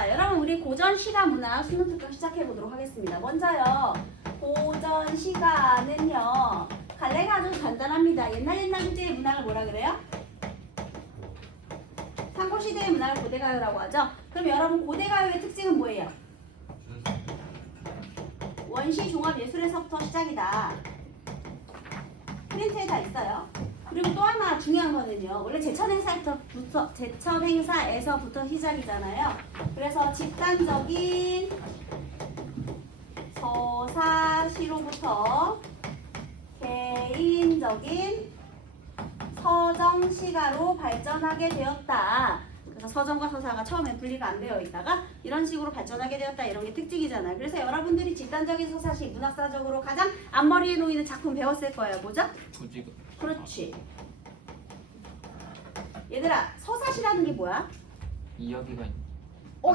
자, 여러분 우리 고전 시가 문학 수능 특강 시작해 보도록 하겠습니다. 먼저요. 고전 시가는요. 갈래가 아주 간단합니다. 옛날 시대의 문학을 뭐라 그래요? 상고시대의 문학을 고대가요라고 하죠. 그럼 여러분 고대가요의 특징은 뭐예요? 원시 종합 예술에서부터 시작이다. 프린트에 다 있어요. 그리고 또 하나 중요한 거는요. 원래 제천 행사에서부터 시작이잖아요. 그래서 집단적인 서사시로부터 개인적인 서정시가로 발전하게 되었다. 그래서 서정과 서사가 처음에 분리가 안 되어 있다가 이런 식으로 발전하게 되었다. 이런 게 특징이잖아요. 그래서 여러분들이 집단적인 서사시 문학사적으로 가장 앞머리에 놓이는 작품 배웠을 거예요. 뭐죠? 부지가. 그렇지. 얘들아, 서사시라는 게 뭐야? 이야기가 있.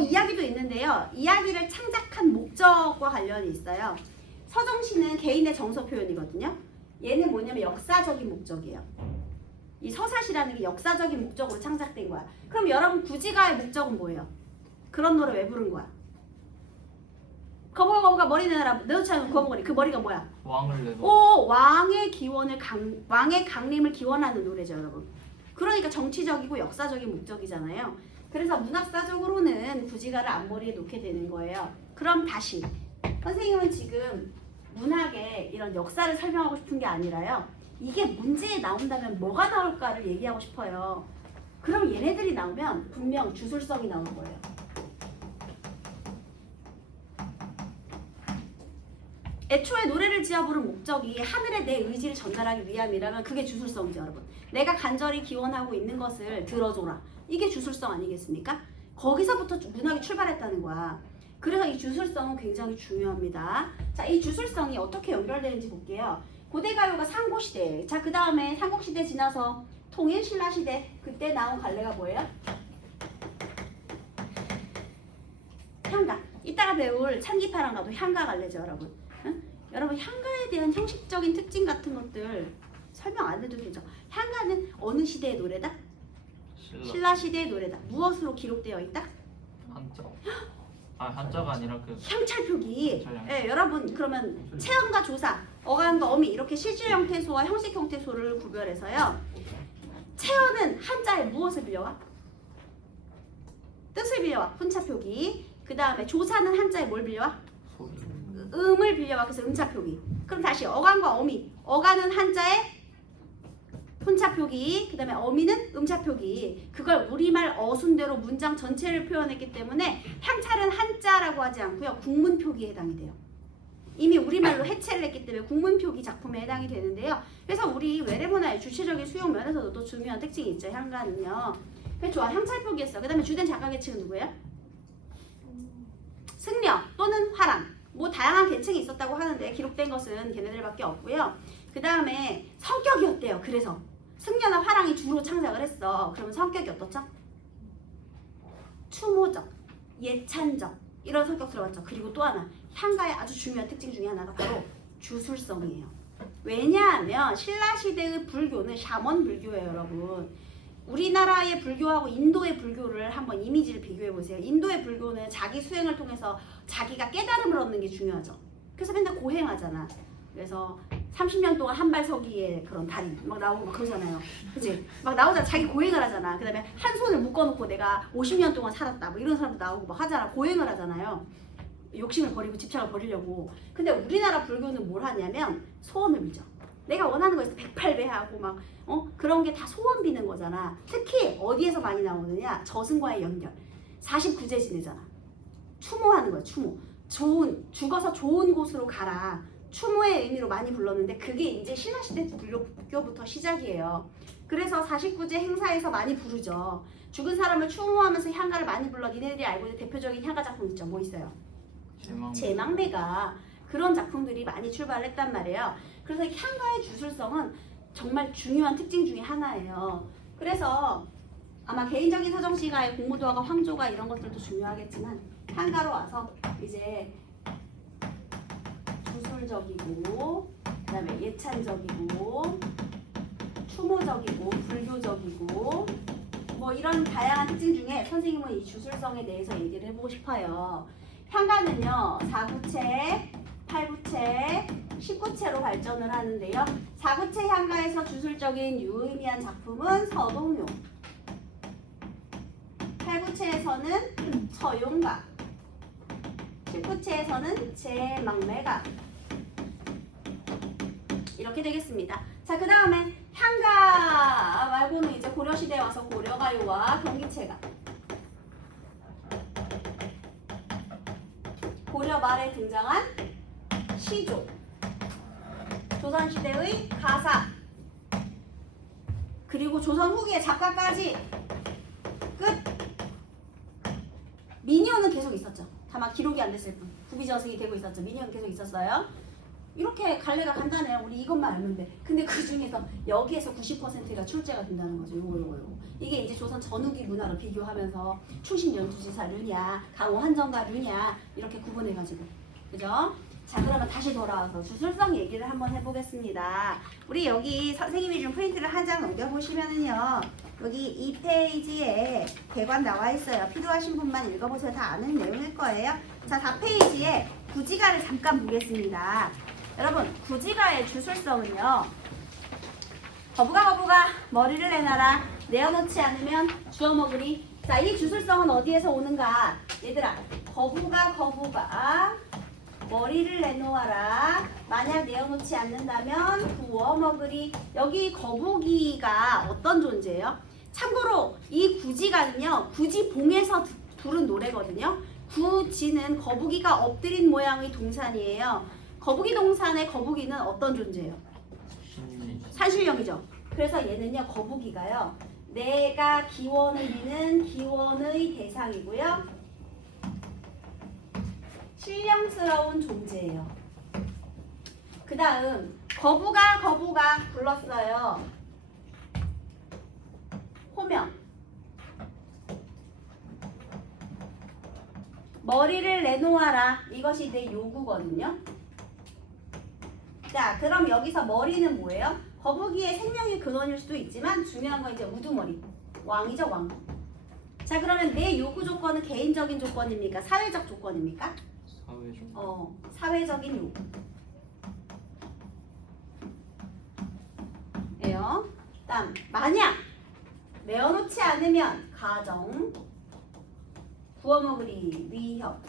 이야기도 있는데요. 이야기를 창작한 목적과 관련이 있어요. 서정시는 개인의 정서 표현이거든요. 얘는 뭐냐면 역사적인 목적이에요. 이 서사시라는 게 역사적인 목적으로 창작된 거야. 그럼 여러분 구지가의 목적은 뭐예요? 그런 노래 왜 부른 거야? 거북아 머리 내놔라. 내놓지 않으면 거북머리. 그 머리가 뭐야? 왕을 내도. 왕의 왕의 강림을 기원하는 노래죠, 여러분. 그러니까 정치적이고 역사적인 목적이잖아요. 그래서 문학사적으로는 구지가를 앞머리에 놓게 되는 거예요. 그럼 다시 선생님은 지금 문학의 이런 역사를 설명하고 싶은 게 아니라요. 이게 문제에 나온다면 뭐가 나올까를 얘기하고 싶어요. 그럼 얘네들이 나오면 분명 주술성이 나올 거예요. 애초에 노래를 지어 부른 목적이 하늘에 내 의지를 전달하기 위함이라면 그게 주술성이죠, 여러분. 내가 간절히 기원하고 있는 것을 들어줘라. 이게 주술성 아니겠습니까? 거기서부터 문학이 출발했다는 거야. 그래서 이 주술성은 굉장히 중요합니다. 자, 이 주술성이 어떻게 연결되는지 볼게요. 고대가요가 상고시대. 자, 그 다음에 상고시대 지나서 통일신라시대. 그때 나온 갈래가 뭐예요? 향가. 이따가 배울 찬기파랑가도 향가 갈래죠, 여러분. 응? 여러분 향가에 대한 형식적인 특징 같은 것들 설명 안 해도 되죠. 향가는 어느 시대의 노래다? 신라시대의 노래다. 무엇으로 기록되어 있다? 한자. 한자가 아니라 그 향찰표기. 예, 여러분 그러면 체험과 조사, 어간과 어미 이렇게 실질 형태소와 형식 형태소를 구별해서요. 체험은 한자에 무엇을 빌려와? 뜻을 빌려와. 훈차표기. 그 다음에 조사는 한자에 뭘 빌려와? 소리. 음을 빌려와. 그래서 음차표기. 그럼 다시 어간과 어미. 어간은 한자에 훈차표기, 그 다음에 어미는 음차표기. 그걸 우리말 어순대로 문장 전체를 표현했기 때문에 향찰은 한자라고 하지 않고요. 국문표기에 해당이 돼요. 이미 우리말로 해체를 했기 때문에 국문표기 작품에 해당이 되는데요. 그래서 우리 외래문화의 주체적인 수용 면에서도 또 중요한 특징이 있죠. 향가는요. 그래 좋아. 향찰표기했어. 그 다음에 주된 작가 계층은 누구예요? 승려 또는 화랑. 뭐 다양한 계층이 있었다고 하는데 기록된 것은 걔네들밖에 없고요. 그 다음에 성격이었대요. 그래서 승려나 화랑이 주로 창작을 했어. 그러면 성격이 어떻죠? 추모적, 예찬적 이런 성격 들어갔죠. 그리고 또 하나 향가의 아주 중요한 특징 중에 하나가 바로 주술성이에요. 왜냐하면 신라시대의 불교는 샤먼 불교예요, 여러분. 우리나라의 불교하고 인도의 불교를 한번 이미지를 비교해 보세요. 인도의 불교는 자기 수행을 통해서 자기가 깨달음을 얻는 게 중요하죠. 그래서 맨날 고행하잖아. 그래서 30년 동안 한 발 서기의 그런 달인 막 나오고 막 그러잖아요. 그치? 막 나오잖아. 자기 고행을 하잖아. 그 다음에 한 손을 묶어놓고 내가 50년 동안 살았다. 뭐 이런 사람도 나오고 막 하잖아. 고행을 하잖아요. 욕심을 버리고 집착을 버리려고. 근데 우리나라 불교는 뭘 하냐면 소원을 빌죠. 내가 원하는 거에서 108배하고 막 그런 게 다 소원 비는 거잖아. 특히 어디에서 많이 나오느냐? 저승과의 연결. 49제 지내잖아. 추모하는 거야. 추모. 죽어서 좋은 곳으로 가라. 추모의 의미로 많이 불렀는데 그게 이제 신라시대 불교부터 시작이에요. 그래서 49제 행사에서 많이 부르죠. 죽은 사람을 추모하면서 향가를 많이 불러. 니네들이 알고 있는 대표적인 향가 작품 있죠. 뭐 있어요? 제망배가. 그런 작품들이 많이 출발했단 말이에요. 그래서 향가의 주술성은 정말 중요한 특징 중에 하나예요. 그래서 아마 개인적인 서정시가의 공무도화가 황조가 이런 것들도 중요하겠지만 향가로 와서 이제 주술적이고 그 다음에 예찬적이고 추모적이고 불교적이고 뭐 뭐 이런 다양한 특징 중에 선생님은 이 주술성에 대해서 얘기를 해보고 싶어요. 향가는요 4구체, 8구체, 19체로 발전을 하는데요. 4구체 향가에서 주술적인 유의미한 작품은 서동요, 8구체에서는 처용가, 19체에서는 제망매가 이렇게 되겠습니다. 자, 그 다음에 향가 말고는 이제 고려시대에 와서 고려가요와 경기체가, 고려 말에 등장한 시조, 조선시대의 가사, 그리고 조선 후기의 작가까지 끝. 민요는 계속 있었죠. 다만 기록이 안 됐을 뿐. 구비저승이 되고 있었죠. 민요는 계속 있었어요. 이렇게 갈래가 간단해요. 우리 이것만 알면 돼. 근데 그 중에서 여기에서 90%가 출제가 된다는 거죠. 요거. 이게 이제 조선 전후기 문화로 비교하면서 충신 연투지사 류냐, 강호 한정가 류냐 이렇게 구분해가지고, 그죠? 자, 그러면 다시 돌아와서 주술성 얘기를 한번 해보겠습니다. 우리 여기 선생님이 준 프린트를 한 장 넘겨보시면은요, 여기 2페이지에 개관 나와 있어요. 필요하신 분만 읽어보세요. 다 아는 내용일 거예요. 자, 4페이지에 구지가를 잠깐 보겠습니다. 여러분, 구지가의 주술성은요, 거부가 머리를 내놔라, 내어놓지 않으면 주워먹으리. 자, 이 주술성은 어디에서 오는가? 얘들아, 거부가 머리를 내놓아라, 만약 내어놓지 않는다면 구워먹으리. 여기 거북이가 어떤 존재예요? 참고로 이 구지가는요, 구지봉에서 부른 노래거든요. 구지는 거북이가 엎드린 모양의 동산이에요. 거북이 동산의 거북이는 어떤 존재예요? 산신령이죠. 그래서 얘는요, 거북이가요, 내가 기원을 비는 기원의 대상이고요, 신령스러운 존재예요. 그 다음 거부가 불렀어요. 호명. 머리를 내놓아라. 이것이 내 요구거든요. 자, 그럼 여기서 머리는 뭐예요? 거북이의 생명의 근원일 수도 있지만 중요한 건 이제 우두머리. 왕이죠, 왕. 자, 그러면 내 요구 조건은 개인적인 조건입니까? 사회적 조건입니까? 사회적인 요구. 예요. 다음, 만약 내어놓지 않으면 가정, 구워먹으리, 위협.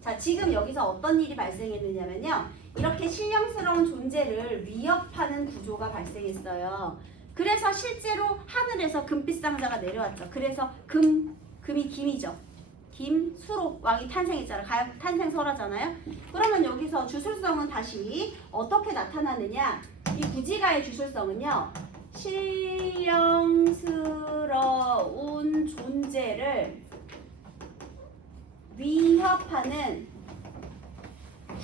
자, 지금 여기서 어떤 일이 발생했느냐면요, 이렇게 신령스러운 존재를 위협하는 구조가 발생했어요. 그래서 실제로 하늘에서 금빛 상자가 내려왔죠. 그래서 금이 김이죠. 김, 수로 왕이 탄생했잖아요. 가약 탄생설하잖아요. 그러면 여기서 주술성은 다시 어떻게 나타나느냐? 이 구지가의 주술성은요, 신령스러운 존재를 위협하는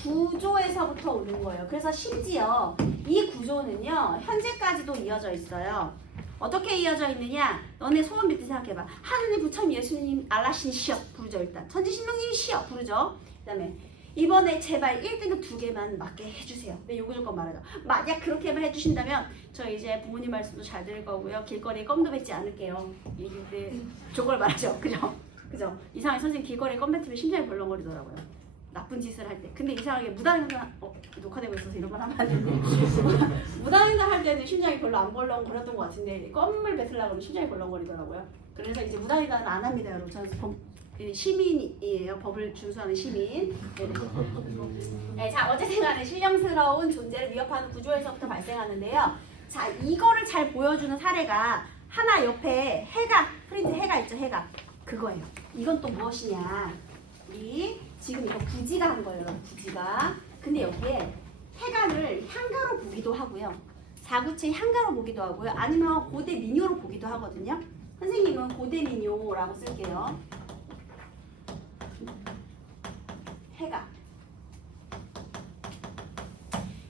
구조에서부터 오는 거예요. 그래서 심지어 이 구조는요, 현재까지도 이어져 있어요. 어떻게 이어져 있느냐? 너네 소원 빌 때 생각해봐. 하느님, 부처님, 예수님, 알라신 시여 부르죠. 일단 천지신명님 시여 부르죠. 그 다음에 이번에 제발 1등급 2개만 맞게 해주세요. 네, 요구 조건 말하죠. 만약 그렇게만 해주신다면 저 이제 부모님 말씀도 잘 들을 거고요, 길거리에 껌도 뱉지 않을게요. 이게 저걸 말하죠. 그죠? 이상하게 선생님 길거리에 껌 뱉으면 심장이 벌렁거리더라고요. 나쁜 짓을 할 때. 근데 이상하게 무단횡단, 녹화되고 있어서 이런 말 하면 안 되는데 무단횡단 할 때는 심장이 별로 안 벌렁거렸던 것 같은데 껌을 뱉으려고 하면 심장이 벌렁거리더라고요. 그래서 이제 무단횡단은 안 합니다, 여러분. 저는 시민이에요. 법을 준수하는 시민. 네, 자, 어쨌든 간에 신령스러운 존재를 위협하는 구조에서부터 발생하는데요. 자, 이거를 잘 보여주는 사례가 하나 옆에 프린트 해가 있죠. 해가. 그거예요. 이건 또 무엇이냐? 우리 지금 이거 구지가 한 거예요. 구지가. 근데 여기에 해가를 향가로 보기도 하고요, 4구체 향가로 보기도 하고요, 아니면 고대 민요로 보기도 하거든요. 선생님은 고대 민요라고 쓸게요. 해가.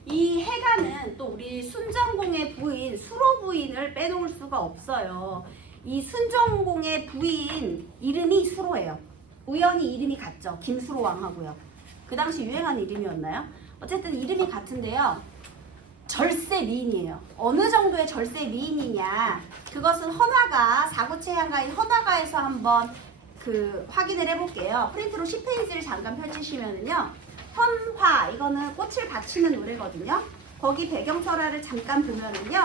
이 해가는 또 우리 순정공의 부인 수로 부인을 빼놓을 수가 없어요. 이 순정공의 부인 이름이 수로예요. 우연히 이름이 같죠. 김수로 왕하고요. 그 당시 유행한 이름이었나요? 어쨌든 이름이 같은데요. 절세 미인이에요. 어느 정도의 절세 미인이냐? 그것은 헌화가 사고체향가인 헌화가에서 한번 확인을 해볼게요. 프린트로 10페이지를 잠깐 펼치시면은요. 헌화 이거는 꽃을 바치는 노래거든요. 거기 배경설화를 잠깐 보면은요.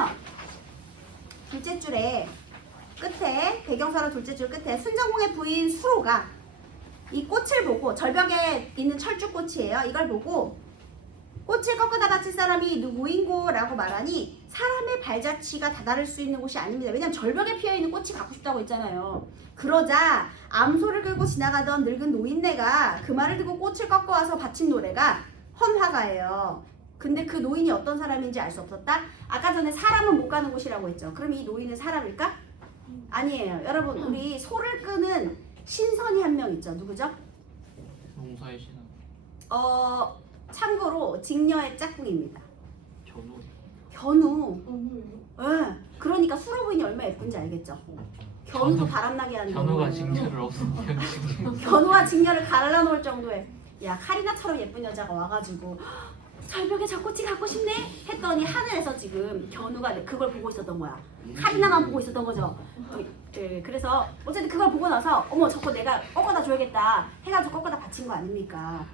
둘째 줄에 끝에 배경설화 둘째 줄 끝에 순정궁의 부인 수로가 이 꽃을 보고 절벽에 있는 철쭉꽃이에요. 이걸 보고 꽃을 꺾어다 바칠 사람이 누구인고? 라고 말하니 사람의 발자취가 다다를 수 있는 곳이 아닙니다. 왜냐면 절벽에 피어있는 꽃이 갖고 싶다고 했잖아요. 그러자 암소를 끌고 지나가던 늙은 노인네가 그 말을 듣고 꽃을 꺾어와서 바친 노래가 헌화가예요. 근데 그 노인이 어떤 사람인지 알 수 없었다? 아까 전에 사람은 못 가는 곳이라고 했죠. 그럼 이 노인은 사람일까? 아니에요. 여러분 우리 소를 끄는 신선이 한 명 있죠. 누구죠? 농사의 신은 참고로 직녀의 짝꿍입니다. 견우. 견우. 예. 그러니까 수로 부인이 얼마나 예쁜지 알겠죠? 견우도 바람나게 하는 견우가 거예요. 직녀를 없으면 견우와 직녀를 갈라놓을 정도의 야 카리나처럼 예쁜 여자가 와가지고 절벽에 저 꽃이 갖고 싶네 했더니 하늘에서 지금 견우가 그걸 보고 있었던 거야. 카리나만 보고 있었던 거죠. 예, 그래서 어쨌든 그걸 보고 나서 어머 저거 내가 꺾어다 줘야겠다 해가지고 꺾어다 바친 거 아닙니까?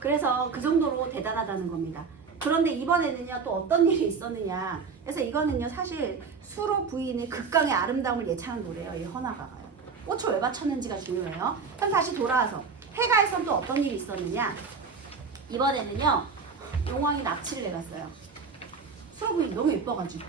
그래서 그 정도로 대단하다는 겁니다. 그런데 이번에는요 또 어떤 일이 있었느냐. 그래서 이거는요 사실 수로 부인의 극강의 아름다움을 예찬한 노래예요. 이 헌화가가요. 꽃을 왜 바쳤는지가 중요해요. 그럼 다시 돌아와서 해가에선 또 어떤 일이 있었느냐. 이번에는요 용왕이 납치를 해갔어요. 수로 부인이 너무 예뻐가지고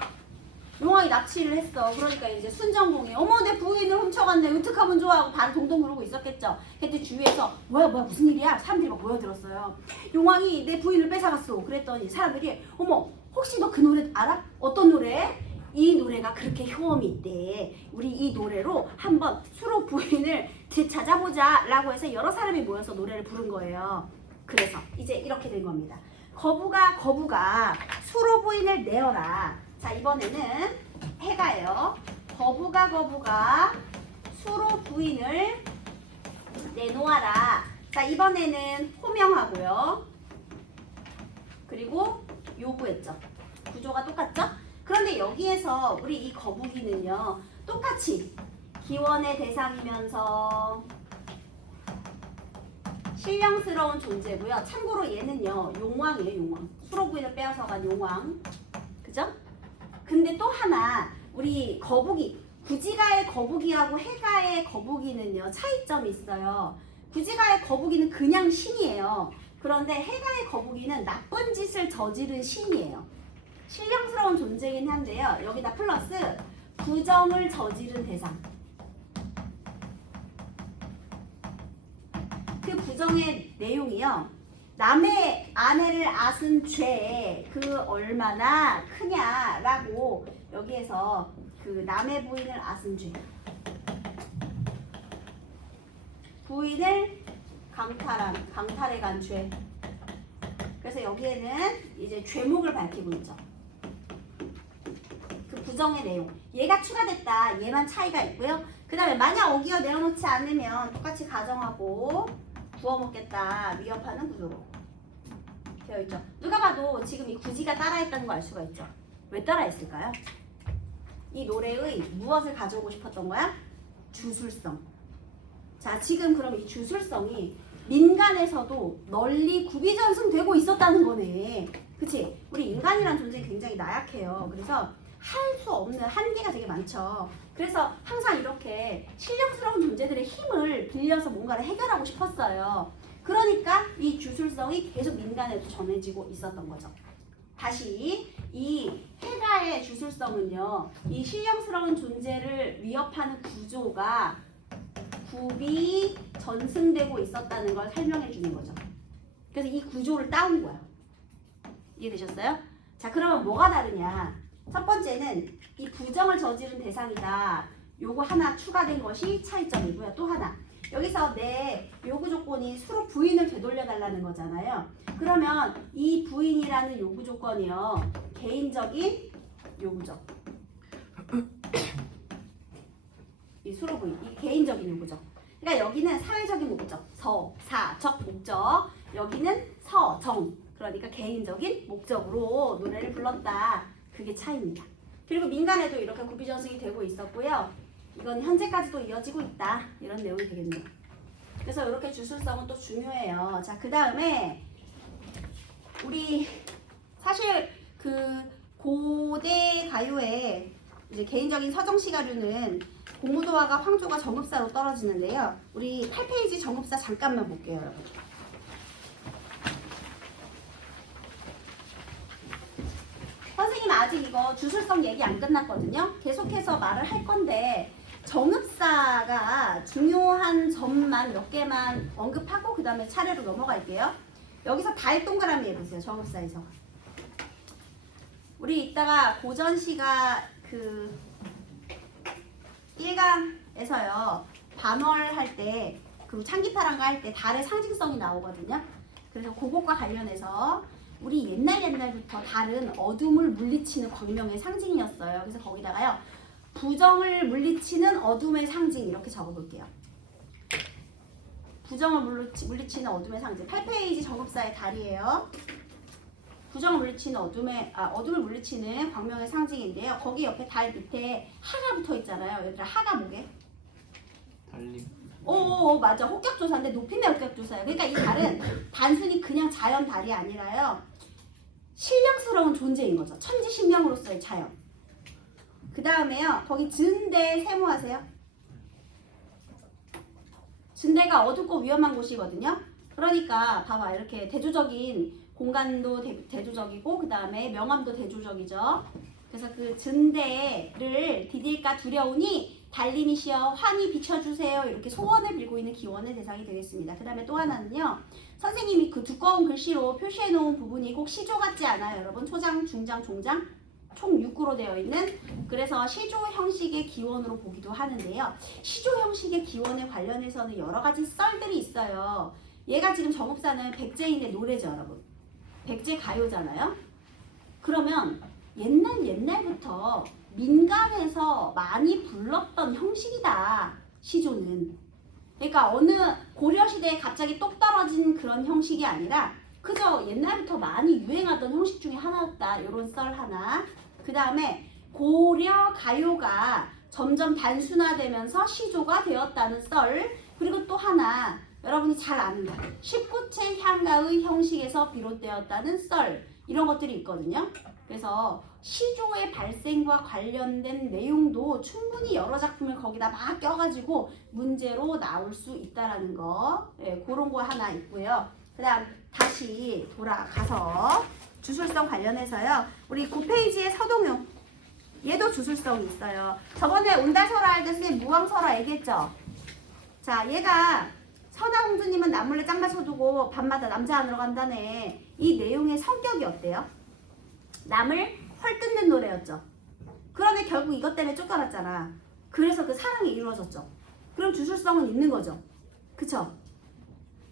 용왕이 납치를 했어. 그러니까 이제 순정궁이 어머 내 부인을 훔쳐갔네 어떡하면 좋아 하고 발을 동동 구르고 있었겠죠. 그때 주위에서 뭐야 무슨 일이야 사람들이 막 모여들었어요. 용왕이 내 부인을 뺏어갔어. 그랬더니 사람들이 어머 혹시 너 그 노래 알아? 어떤 노래? 이 노래가 그렇게 효험이 있대. 우리 이 노래로 한번 수로 부인을 되찾아보자 라고 해서 여러 사람이 모여서 노래를 부른 거예요. 그래서 이제 이렇게 된 겁니다. 거부가 수로 부인을 내어라. 자 이번에는 해가예요. 거부가 수로 부인을 내놓아라. 자 이번에는 호명하고요. 그리고 요구했죠. 구조가 똑같죠? 그런데 여기에서 우리 이 거북이는요 똑같이 기원의 대상이면서 신령스러운 존재고요. 참고로 얘는요 용왕이에요. 용왕. 수로 부인을 빼앗아간 용왕. 그죠? 근데 또 하나 우리 거북이 구지가의 거북이하고 해가의 거북이는요 차이점이 있어요. 구지가의 거북이는 그냥 신이에요. 그런데 해가의 거북이는 나쁜 짓을 저지른 신이에요. 신령스러운 존재이긴 한데요. 여기다 플러스 부정을 저지른 대상. 그 부정의 내용이요. 남의 아내를 앗은 죄 그 얼마나 크냐라고 여기에서 그 남의 부인을 앗은 죄 부인을 강탈해 간 죄. 그래서 여기에는 이제 죄목을 밝히고 있죠. 그 부정의 내용 얘가 추가됐다. 얘만 차이가 있고요. 그 다음에 만약 어기어 내어놓지 않으면 똑같이 가정하고 구워먹겠다. 위협하는 구조로 되어 있죠. 누가 봐도 지금 이 구지가 따라했다는 거 알 수가 있죠. 왜 따라했을까요? 이 노래의 무엇을 가져오고 싶었던 거야? 주술성. 자 지금 그럼 이 주술성이 민간에서도 널리 구비전승되고 있었다는 거네. 그치? 우리 인간이란 존재는 굉장히 나약해요. 그래서 할 수 없는 한계가 되게 많죠. 그래서 항상 이렇게 신령스러운 존재들의 힘을 빌려서 뭔가를 해결하고 싶었어요. 그러니까 이 주술성이 계속 민간에도 전해지고 있었던 거죠. 다시 이 해가의 주술성은요. 이 신령스러운 존재를 위협하는 구조가 구비 전승되고 있었다는 걸 설명해 주는 거죠. 그래서 이 구조를 따온 거야. 이해되셨어요? 자 그러면 뭐가 다르냐. 첫 번째는 이 부정을 저지른 대상이다. 요거 하나 추가된 것이 차이점이고요. 또 하나 여기서 내 요구 조건이 수로 부인을 되돌려 달라는 거잖아요. 그러면 이 부인이라는 요구 조건이요 개인적인 요구죠. 이 수로 부인 이 개인적인 요구죠. 그러니까 여기는 사회적인 목적 서, 사, 적 목적 여기는 서, 정 그러니까 개인적인 목적으로 노래를 불렀다. 그게 차이입니다. 그리고 민간에도 이렇게 구비전승이 되고 있었고요. 이건 현재까지도 이어지고 있다. 이런 내용이 되겠네요. 그래서 이렇게 주술성은 또 중요해요. 자, 그 다음에 우리 사실 그 고대 가요에 이제 개인적인 서정시가류는 공무도화가 황조가 정읍사로 떨어지는데요. 우리 8페이지 정읍사 잠깐만 볼게요, 여러분. 선생님 아직 이거 주술성 얘기 안 끝났거든요. 계속해서 말을 할 건데 정읍사가 중요한 점만 몇 개만 언급하고 그 다음에 차례로 넘어갈게요. 여기서 달 동그라미 해보세요. 정읍사에서. 우리 이따가 고전시가 그 1강에서요. 반월할 때 그 창기파랑가 할 때 달의 상징성이 나오거든요. 그래서 그것과 관련해서 우리 옛날부터 달은 어둠을 물리치는 광명의 상징이었어요. 그래서 거기다가요. 부정을 물리치는 어둠의 상징 이렇게 적어볼게요. 부정을 물리치는 어둠의 상징. 8페이지 정읍사의 달이에요. 부정을 물리치는 어둠을 물리치는 광명의 상징인데요. 거기 옆에 달 밑에 하가 붙어 있잖아요. 얘들아 하가 뭐게? 달림. 오 맞아. 혹격조사인데 높임의 혹격조사예요. 그러니까 이 달은 단순히 그냥 자연 달이 아니라요. 신령스러운 존재인 거죠. 천지신명으로서의 자연. 그 다음에요. 거기 증대 세모하세요. 증대가 어둡고 위험한 곳이거든요. 그러니까 봐봐. 이렇게 대조적인 공간도 대조적이고 그 다음에 명암도 대조적이죠. 그래서 그 증대를 디딜까 두려우니 달림이시여 환히 비춰주세요. 이렇게 소원을 빌고 있는 기원의 대상이 되겠습니다. 그 다음에 또 하나는요. 선생님이 그 두꺼운 글씨로 표시해 놓은 부분이 꼭 시조 같지 않아요. 여러분 초장, 중장, 종장 총 6구로 되어 있는 그래서 시조 형식의 기원으로 보기도 하는데요. 시조 형식의 기원에 관련해서는 여러 가지 썰들이 있어요. 얘가 지금 정읍사는 백제인의 노래죠. 여러분. 백제 가요잖아요. 그러면 옛날부터 민간에서 많이 불렀던 형식이다. 시조는. 그러니까 어느 고려시대에 갑자기 똑 떨어진 그런 형식이 아니라 그저 옛날부터 많이 유행하던 형식 중에 하나였다. 이런 썰 하나. 그 다음에 고려 가요가 점점 단순화되면서 시조가 되었다는 썰. 그리고 또 하나 여러분이 잘 아는 거. 19체 향가의 형식에서 비롯되었다는 썰. 이런 것들이 있거든요. 그래서 시조의 발생과 관련된 내용도 충분히 여러 작품을 거기다 막 껴가지고 문제로 나올 수 있다라는 거. 네, 그런 거 하나 있고요. 그 다음 다시 돌아가서 주술성 관련해서요. 우리 9페이지의 서동용. 얘도 주술성이 있어요. 저번에 온달설화 할 때 선생님 무왕설화 얘기했죠. 자, 얘가 선아공주님은 남몰래 짱 맞춰두고 밤마다 남자 안으로 간다네. 이 내용의 성격이 어때요? 남을 헐뜯는 노래였죠. 그런데 결국 이것 때문에 쫓겨났잖아. 그래서 그 사랑이 이루어졌죠. 그럼 주술성은 있는 거죠. 그쵸?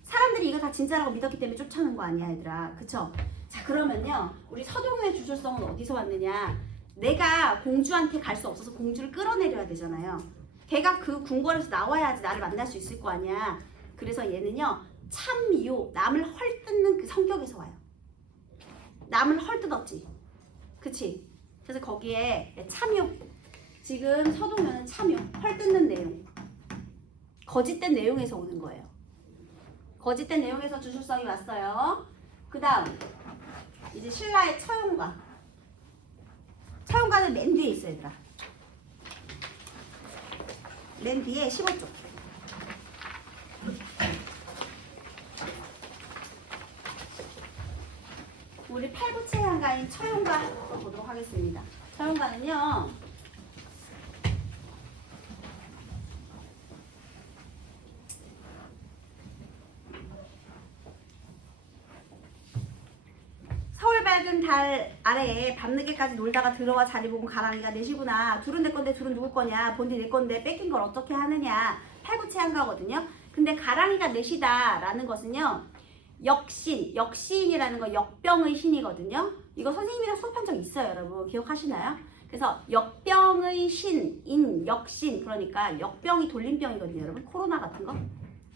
사람들이 이거 다 진짜라고 믿었기 때문에 쫓아오는 거 아니야 얘들아. 그쵸? 자 그러면요. 우리 서동훈의 주술성은 어디서 왔느냐. 내가 공주한테 갈 수 없어서 공주를 끌어내려야 되잖아요. 걔가 그 궁궐에서 나와야지 나를 만날 수 있을 거 아니야. 그래서 얘는요. 참요. 남을 헐뜯는 그 성격에서 와요. 남을 헐뜯었지. 그치? 그래서 거기에 참요. 지금 서동면은 참요. 헐뜯는 내용. 거짓된 내용에서 오는 거예요. 거짓된 내용에서 주술성이 왔어요. 그 다음 이제 신라의 처용가. 처용가는 맨 뒤에 있어 얘들아. 맨 뒤에 15쪽. 우리 팔부채향가인 처용가 보도록 하겠습니다. 처용가는요. 서울 밝은 달 아래에 밤늦게까지 놀다가 들어와 자리 보고 가랑이가 내시구나. 둘은 내 건데 둘은 누구 거냐. 본디 내 건데 뺏긴 걸 어떻게 하느냐. 팔부채향가거든요. 근데 가랑이가 내시다라는 것은요. 역신이라는 거 역병의 신이거든요. 이거 선생님이랑 수업한 적 있어요, 여러분. 기억하시나요? 그래서 역병의 신인 역신. 그러니까 역병이 돌림병이거든요, 여러분. 코로나 같은 거.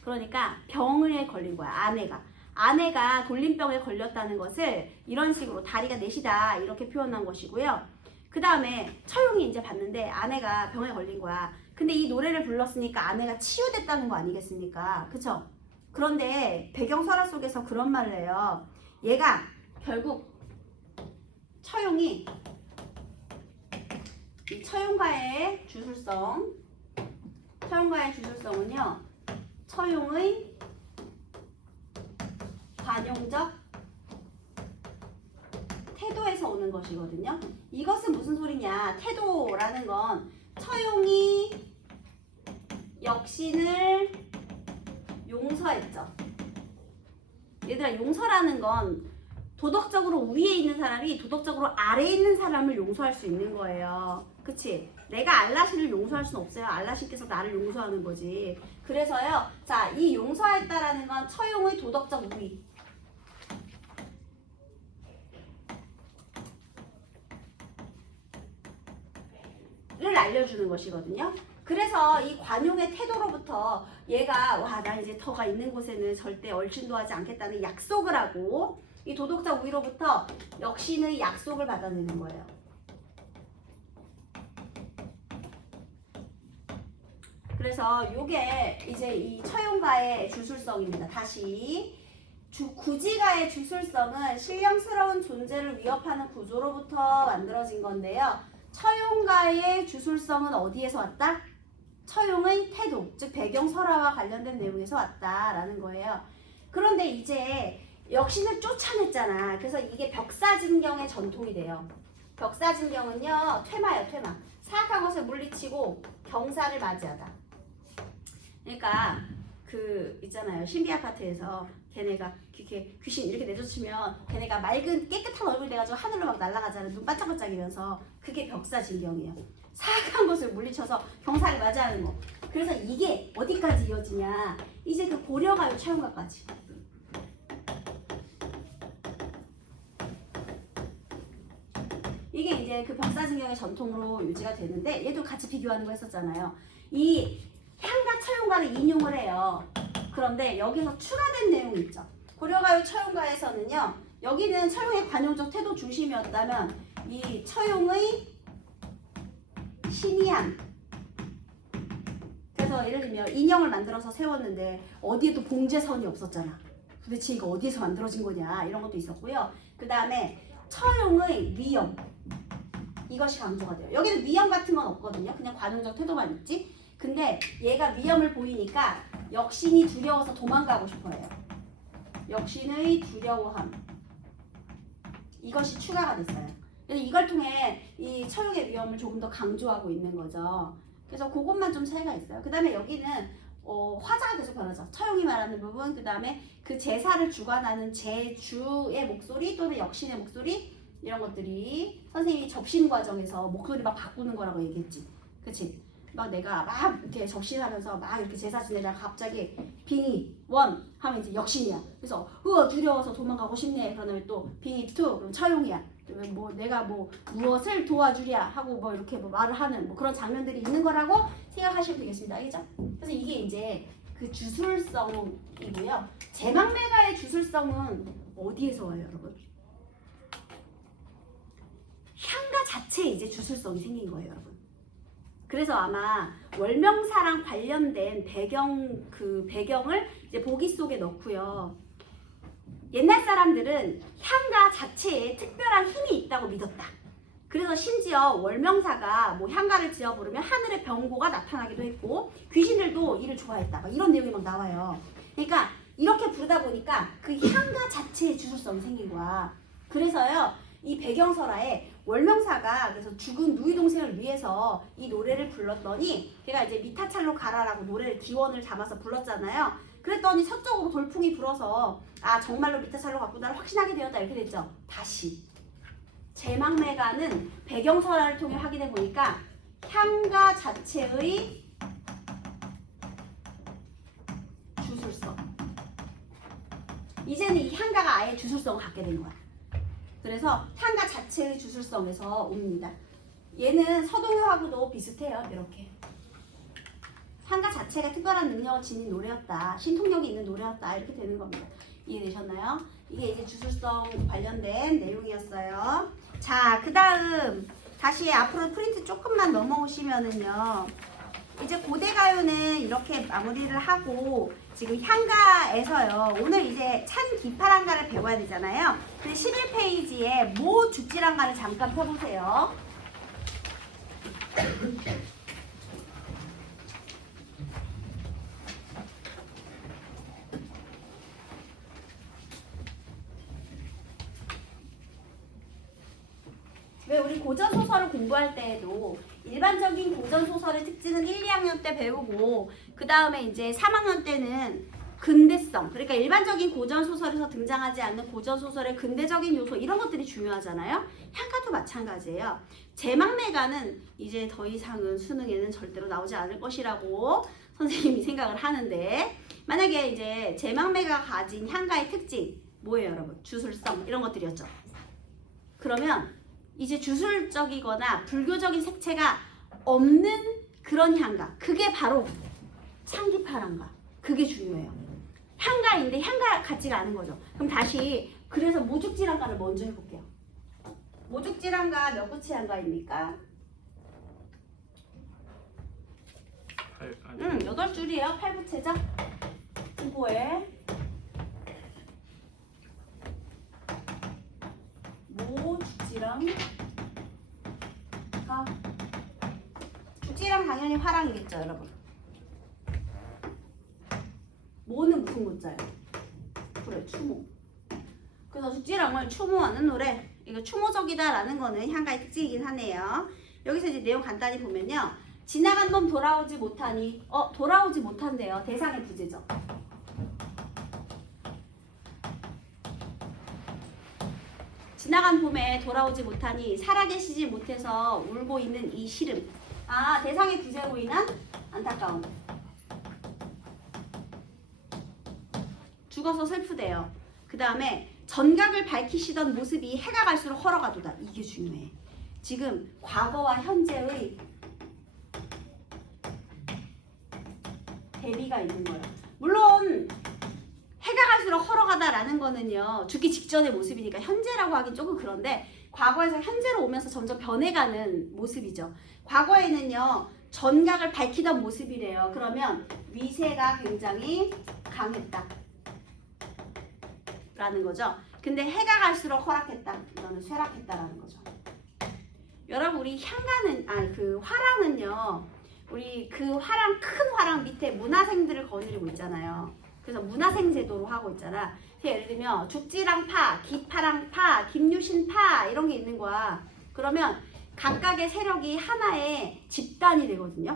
그러니까 병에 걸린 거야, 아내가. 아내가 돌림병에 걸렸다는 것을 이런 식으로 다리가 넷이다 이렇게 표현한 것이고요. 그 다음에 처용이 이제 봤는데 아내가 병에 걸린 거야. 근데 이 노래를 불렀으니까 아내가 치유됐다는 거 아니겠습니까? 그쵸? 그런데 배경설화 속에서 그런 말을 해요. 얘가 결국 처용이 이 처용과의 주술성은요. 처용의 관용적 태도에서 오는 것이거든요. 이것은 무슨 소리냐? 태도라는 건 처용이 역신을 용서했죠. 얘들아, 용서라는 건 도덕적으로 위에 있는 사람이 도덕적으로 아래에 있는 사람을 용서할 수 있는 거예요. 그치? 내가 알라신을 용서할 수는 없어요. 알라신께서 나를 용서하는 거지. 그래서요. 자, 이 용서했다라는 건 처용의 도덕적 우위. 를 알려주는 것이거든요. 그래서 이 관용의 태도로부터 얘가 와, 나 이제 터가 있는 곳에는 절대 얼씬도 하지 않겠다는 약속을 하고 이 도덕적 우위로부터 역신의 약속을 받아내는 거예요. 그래서 요게 이제 이 처용가의 주술성입니다. 다시 구지가의 주술성은 신령스러운 존재를 위협하는 구조로부터 만들어진 건데요. 처용가의 주술성은 어디에서 왔다? 처용의 태도, 즉 배경설화와 관련된 내용에서 왔다라는 거예요. 그런데 이제 역신을 쫓아냈잖아. 그래서 이게 벽사진경의 전통이 돼요. 벽사진경은요, 퇴마예요, 퇴마. 사악한 것을 물리치고 경사를 맞이하다. 그러니까 그 있잖아요, 신비 아파트에서 걔네가 이렇게 귀신 이렇게 내쫓으면 걔네가 맑은 깨끗한 얼굴 돼가지고 하늘로 막 날아가잖아. 눈 반짝반짝이면서. 그게 벽사진경이에요. 사악한 것을 물리쳐서 경사를 맞이하는 거. 그래서 이게 어디까지 이어지냐? 이제 그 고려가요 처용가까지. 이게 이제 그 벽사진경의 전통으로 유지가 되는데 얘도 같이 비교하는 거 했었잖아요. 이 향가 처용가를 인용을 해요. 그런데 여기서 추가된 내용이 있죠. 고려가요 처용가에서는요. 여기는 처용의 관용적 태도 중심이었다면 이 처용의 신의함. 그래서 예를 들면 인형을 만들어서 세웠는데 어디에도 봉제선이 없었잖아. 도대체 이거 어디에서 만들어진 거냐 이런 것도 있었고요. 그 다음에 처용의 위험. 이것이 강조가 돼요. 여기는 위험 같은 건 없거든요. 그냥 관용적 태도만 있지. 근데 얘가 위험을 보이니까 역신이 두려워서 도망가고 싶어해요. 역신의 두려워함. 이것이 추가가 됐어요. 그래서 이걸 통해 이 처용의 위험을 조금 더 강조하고 있는 거죠. 그래서 그것만 좀 차이가 있어요. 그 다음에 여기는 화자가 계속 변하죠. 처용이 말하는 부분, 그 다음에 그 제사를 주관하는 제주의 목소리 또는 역신의 목소리 이런 것들이 선생님이 접신 과정에서 목소리 막 바꾸는 거라고 얘기했지. 그치? 막 내가 막 이렇게 접신하면서 막 이렇게 제사 지내다가 갑자기 빙의 원 하면 이제 역신이야. 그래서 두려워서 도망가고 싶네. 그러면 또 빙의 투 그럼 처용이야. 뭐 내가 뭐 무엇을 도와주랴 하고 뭐 이렇게 뭐 말을 하는 뭐 그런 장면들이 있는 거라고 생각하시면 되겠습니다. 알겠죠? 그래서 이게 이제 그 주술성이고요. 제망매가의 주술성은 어디에서 와요, 여러분? 향가 자체에 이제 주술성이 생긴 거예요, 여러분. 그래서 아마 월명사랑 관련된 배경을 이제 보기 속에 넣고요. 옛날 사람들은 향가 자체에 특별한 힘이 있다고 믿었다. 그래서 심지어 월명사가 뭐 향가를 지어 부르면 하늘의 병고가 나타나기도 했고 귀신들도 이를 좋아했다. 막 이런 내용이 막 나와요. 그러니까 이렇게 부르다 보니까 그 향가 자체의 주술성이 생긴 거야. 그래서요. 이 배경설화에 월명사가 그래서 죽은 누이 동생을 위해서 이 노래를 불렀더니 걔가 이제 미타찰로 가라라고 노래를 기원을 잡아서 불렀잖아요. 그랬더니 서쪽으로 돌풍이 불어서 아 정말로 미타찰로 갔구나를 확신하게 되었다 이렇게 됐죠. 다시 제망매가는 배경설화를 통해 확인해 보니까 향가 자체의 주술성. 이제는 이 향가가 아예 주술성을 갖게 된 거야. 그래서 향가 자체의 주술성에서 옵니다. 얘는 서동요하고도 비슷해요. 이렇게 향가 자체가 특별한 능력을 지닌 노래였다. 신통력이 있는 노래였다. 이렇게 되는 겁니다. 이해되셨나요? 이게 이제 주술성 관련된 내용이었어요. 자, 그 다음 다시 앞으로 프린트 조금만 넘어오시면은요. 이제 고대가요는 이렇게 마무리를 하고 지금 향가에서요. 오늘 이제 찬 기파랑가를 배워야 되잖아요. 근데 11페이지에 모 죽지랑가를 잠깐 펴보세요. 왜 우리 고전소설을 공부할 때에도 일반적인 고전소설의 특징은 1, 2학년 때 배우고 그 다음에 이제 3학년 때는 근대성, 그러니까 일반적인 고전소설에서 등장하지 않는 고전소설의 근대적인 요소 이런 것들이 중요하잖아요. 향가도 마찬가지예요. 제망매가는 이제 더 이상은 수능에는 절대로 나오지 않을 것이라고 선생님이 생각을 하는데 만약에 이제 제망매가 가진 향가의 특징 뭐예요 여러분? 주술성 이런 것들이었죠. 그러면 이제 주술적이거나 불교적인 색채가 없는 그런 향가 그게 바로 찬기파랑가 그게 중요해요. 향가인데 향가 같지가 않은 거죠. 그럼 다시 그래서 모죽지랑가를 먼저 해볼게요. 모죽지랑가 몇 부치 향가입니까? 8줄이에요. 8부채죠? 후보에 모죽지랑 죽지랑 당연히 화랑이겠죠 여러분. 모는 무슨 모자예요? 그래 추모. 그래서 죽지랑을 추모하는 노래 이거 추모적이다라는 거는 향가의 특징이긴 하네요. 여기서 이제 내용 간단히 보면요. 지나간 봄 돌아오지 못하니 돌아오지 못한대요. 대상의 부재죠. 지나간 봄에 돌아오지 못하니 살아계시지 못해서 울고 있는 이 시름. 아, 대상의 부재로 인한 안타까움. 죽어서 슬프대요. 그 다음에 전각을 밝히시던 모습이 해가 갈수록 헐어가도다. 이게 중요해. 지금 과거와 현재의 대비가 있는 거예요. 물론 해가 갈수록 헐어가다라는 거는요. 죽기 직전의 모습이니까 현재라고 하긴 조금 그런데 과거에서 현재로 오면서 점점 변해가는 모습이죠. 과거에는요. 전각을 밝히던 모습이래요. 그러면 위세가 굉장히 강했다. 라는 거죠. 근데 해가 갈수록 허락했다. 이거는 쇠락했다라는 거죠. 여러분 우리 향가는 그 화랑은요. 우리 그 화랑 큰 화랑 밑에 문화생들을 거느리고 있잖아요. 그래서 문화생 제도로 하고 있잖아. 예를 들면 죽지랑 파, 기파랑 파, 김유신 파 이런 게 있는 거야. 그러면 각각의 세력이 하나의 집단이 되거든요.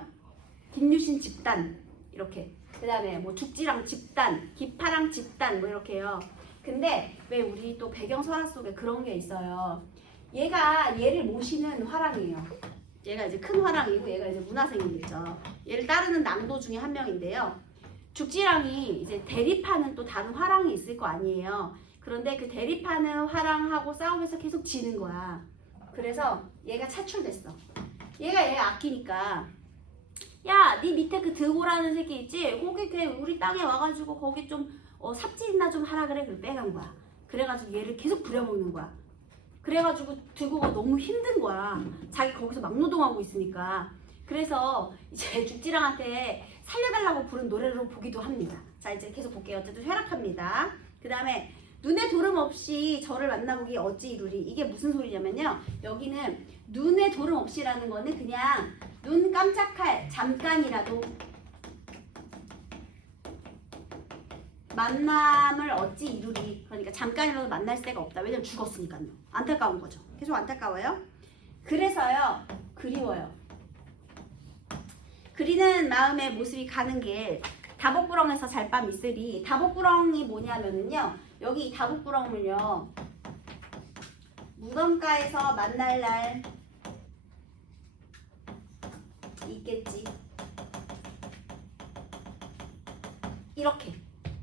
김유신 집단 이렇게. 그 다음에 뭐 죽지랑 집단, 기파랑 집단 뭐 이렇게요. 근데 왜 우리 또 배경 설화 속에 그런 게 있어요. 얘를 모시는 화랑이에요. 얘가 이제 큰 화랑이고 얘가 이제 문화생이겠죠. 얘를 따르는 낭도 중에 한 명인데요. 죽지랑이 이제 대립하는 또 다른 화랑이 있을 거 아니에요. 그런데 그 대립하는 화랑하고 싸우면서 계속 지는 거야. 그래서 얘가 차출됐어. 얘 아끼니까 야, 네 밑에 그 드고라는 새끼 있지? 거기 걔 우리 땅에 와가지고 거기 좀 삽질이나 좀 하라 그래. 그걸 빼간 거야. 그래가지고 얘를 계속 부려먹는 거야. 그래가지고 드고가 너무 힘든 거야. 자기 거기서 막노동하고 있으니까. 그래서 이제 죽지랑한테 살려달라고 부른 노래로 보기도 합니다. 자 이제 계속 볼게요. 어쨌든 쇠락합니다. 그 다음에 눈에 도름 없이 저를 만나보기 어찌 이루리. 이게 무슨 소리냐면요. 여기는 눈에 도름 없이라는 거는 그냥 눈 깜짝할 잠깐이라도 만남을 어찌 이루리. 그러니까 잠깐이라도 만날 새가 없다. 왜냐면 죽었으니까요. 안타까운 거죠. 계속 안타까워요. 그래서요. 그리워요. 그리는 마음의 모습이 가는 길 다복구렁에서 잘밤 있으리. 다복구렁이 뭐냐면은요. 여기 다복구렁을요. 무덤가에서 만날 날 있겠지. 이렇게.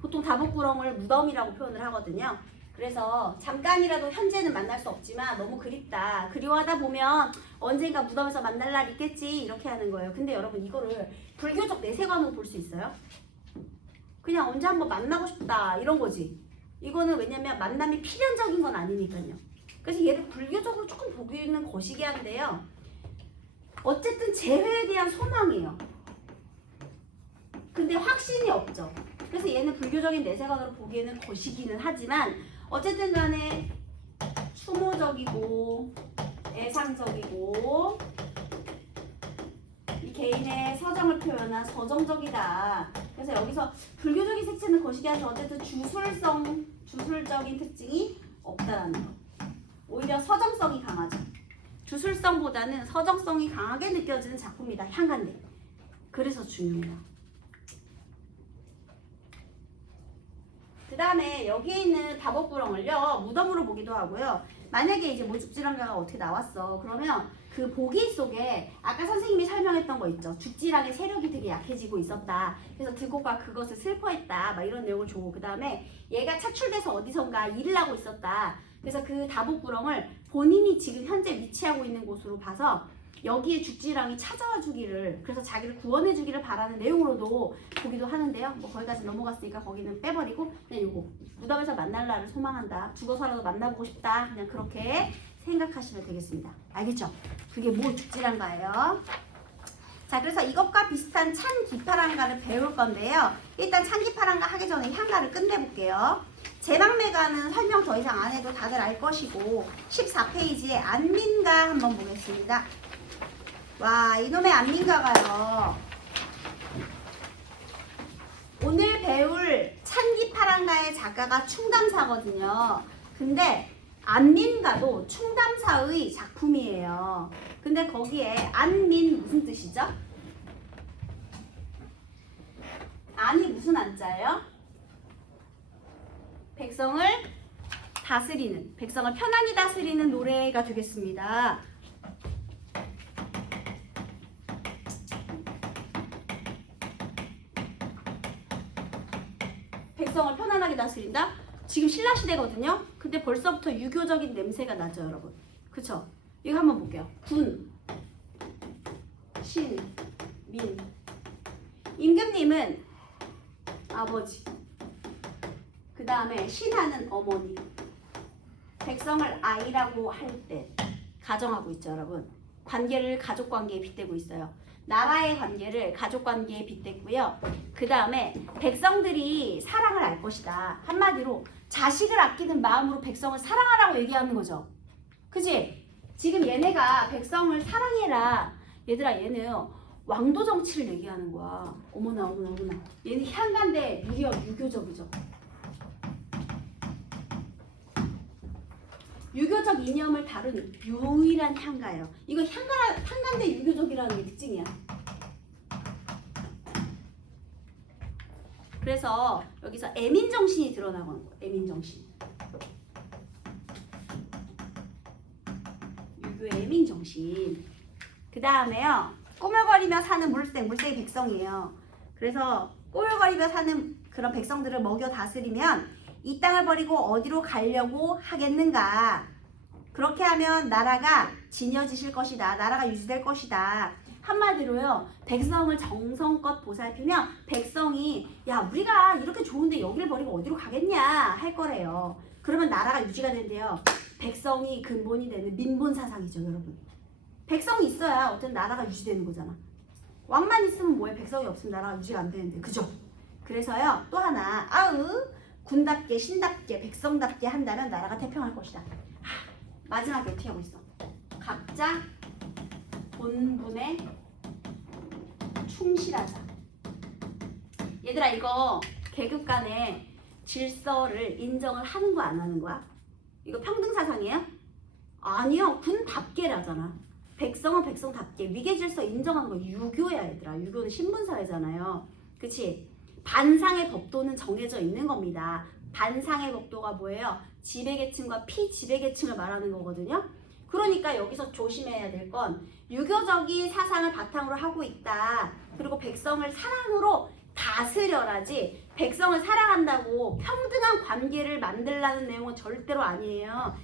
보통 다복구렁을 무덤이라고 표현을 하거든요. 그래서 잠깐이라도 현재는 만날 수 없지만 너무 그립다. 그리워하다 보면 언젠가 무덤에서 만날 날 있겠지. 이렇게 하는 거예요. 근데 여러분 이거를 불교적 내세관으로 볼 수 있어요? 그냥 언제 한번 만나고 싶다 이런 거지. 이거는 왜냐면 만남이 필연적인 건 아니니까요. 그래서 얘를 불교적으로 조금 보기는 거시기한데요. 어쨌든 재회에 대한 소망이에요. 근데 확신이 없죠. 그래서 얘는 불교적인 내세관으로 보기에는 거시기는 하지만 어쨌든 간에 추모적이고 애상적이고 이 개인의 서정을 표현한 서정적이다. 그래서 여기서 불교적인 색채는 거시기한데 어쨌든 주술적인 특징이 없다라는 거. 오히려 서정성이 강하죠. 주술성보다는 서정성이 강하게 느껴지는 작품이다. 향가인데. 그래서 중요해요. 그 다음에 여기에 있는 다복구렁을요 무덤으로 보기도 하고요. 만약에 이제 모죽지랑가가 어떻게 나왔어. 그러면 그 보기 속에 아까 선생님이 설명했던 거 있죠. 죽지랑의 세력이 되게 약해지고 있었다. 그래서 드고가 그것을 슬퍼했다. 막 이런 내용을 주고 그 다음에 얘가 차출돼서 어디선가 일을 하고 있었다. 그래서 그 다복구렁을 본인이 지금 현재 위치하고 있는 곳으로 봐서 여기에 죽지랑이 찾아와 주기를 그래서 자기를 구원해 주기를 바라는 내용으로도 보기도 하는데요. 뭐 거기까지 넘어갔으니까 거기는 빼버리고 그냥 요거 무덤에서 만날 날을 소망한다. 죽어서라도 만나보고 싶다. 그냥 그렇게 생각하시면 되겠습니다. 알겠죠? 그게 뭐 죽지랑가예요. 자, 그래서 이것과 비슷한 찬기파랑가를 배울 건데요. 일단 찬기파랑가 하기 전에 향가를 끝내볼게요. 제방매가는 설명 더 이상 안 해도 다들 알 것이고 14페이지에 안민가 한번 보겠습니다. 와, 이놈의 안민가가요. 오늘 배울 찬기파랑가의 작가가 충담사거든요. 근데 안민가도 충담사의 작품이에요. 근데 거기에 안민 무슨 뜻이죠? 안이 무슨 안자예요? 백성을 다스리는, 백성을 편안히 다스리는 노래가 되겠습니다. 백성을 편안하게 다스린다? 지금 신라시대거든요? 근데 벌써부터 유교적인 냄새가 나죠, 여러분. 그쵸? 이거 한번 볼게요. 군, 신, 민. 임금님은 아버지. 그 다음에 신하는 어머니. 백성을 아이라고 할 때 가정하고 있죠, 여러분. 관계를 가족 관계에 빗대고 있어요. 나라의 관계를 가족 관계에 빗댔고요. 그 다음에 백성들이 사랑을 알 것이다. 한마디로 자식을 아끼는 마음으로 백성을 사랑하라고 얘기하는 거죠. 그치? 지금 얘네가 백성을 사랑해라. 얘들아, 얘는 왕도 정치를 얘기하는 거야. 어머나 어머나 어머나. 얘는 향가인데 무려 유교적이죠. 유교적 이념을 다룬 유일한 향가예요. 이거 향가인데 유교적이라는 게 특징이야. 그래서 여기서 애민정신이 드러나는 거예요. 애민정신. 유교의 애민정신. 그 다음에요. 꼬물거리며 사는 물색이 백성이에요. 그래서 꼬물거리며 사는 그런 백성들을 먹여 다스리면 이 땅을 버리고 어디로 가려고 하겠는가. 그렇게 하면 나라가 지녀지실 것이다. 나라가 유지될 것이다. 한마디로요. 백성을 정성껏 보살피면 백성이 야, 우리가 이렇게 좋은데 여기를 버리고 어디로 가겠냐 할 거래요. 그러면 나라가 유지가 된대요. 백성이 근본이 되는 민본사상이죠, 여러분. 백성이 있어야 어쨌든 나라가 유지되는 거잖아. 왕만 있으면 뭐해? 백성이 없으면 나라가 유지가 안 되는데. 그죠? 그래서요. 또 하나. 군답게 신답게 백성답게 한다면 나라가 태평할 것이다. 마지막에 어떻게 하고 있어? 각자 본분에 충실하자. 얘들아, 이거 계급 간의 질서를 인정을 하는 거 안 하는 거야? 이거 평등사상이에요? 아니요. 군답게라잖아. 백성은 백성답게 위계질서 인정하는 거 유교야, 얘들아. 유교는 신분사회잖아요. 그치? 반상의 법도는 정해져 있는 겁니다. 반상의 법도가 뭐예요? 지배계층과 피지배계층을 말하는 거거든요. 그러니까 여기서 조심해야 될 건 유교적인 사상을 바탕으로 하고 있다. 그리고 백성을 사랑으로 다스려라지 백성을 사랑한다고 평등한 관계를 만들라는 내용은 절대로 아니에요.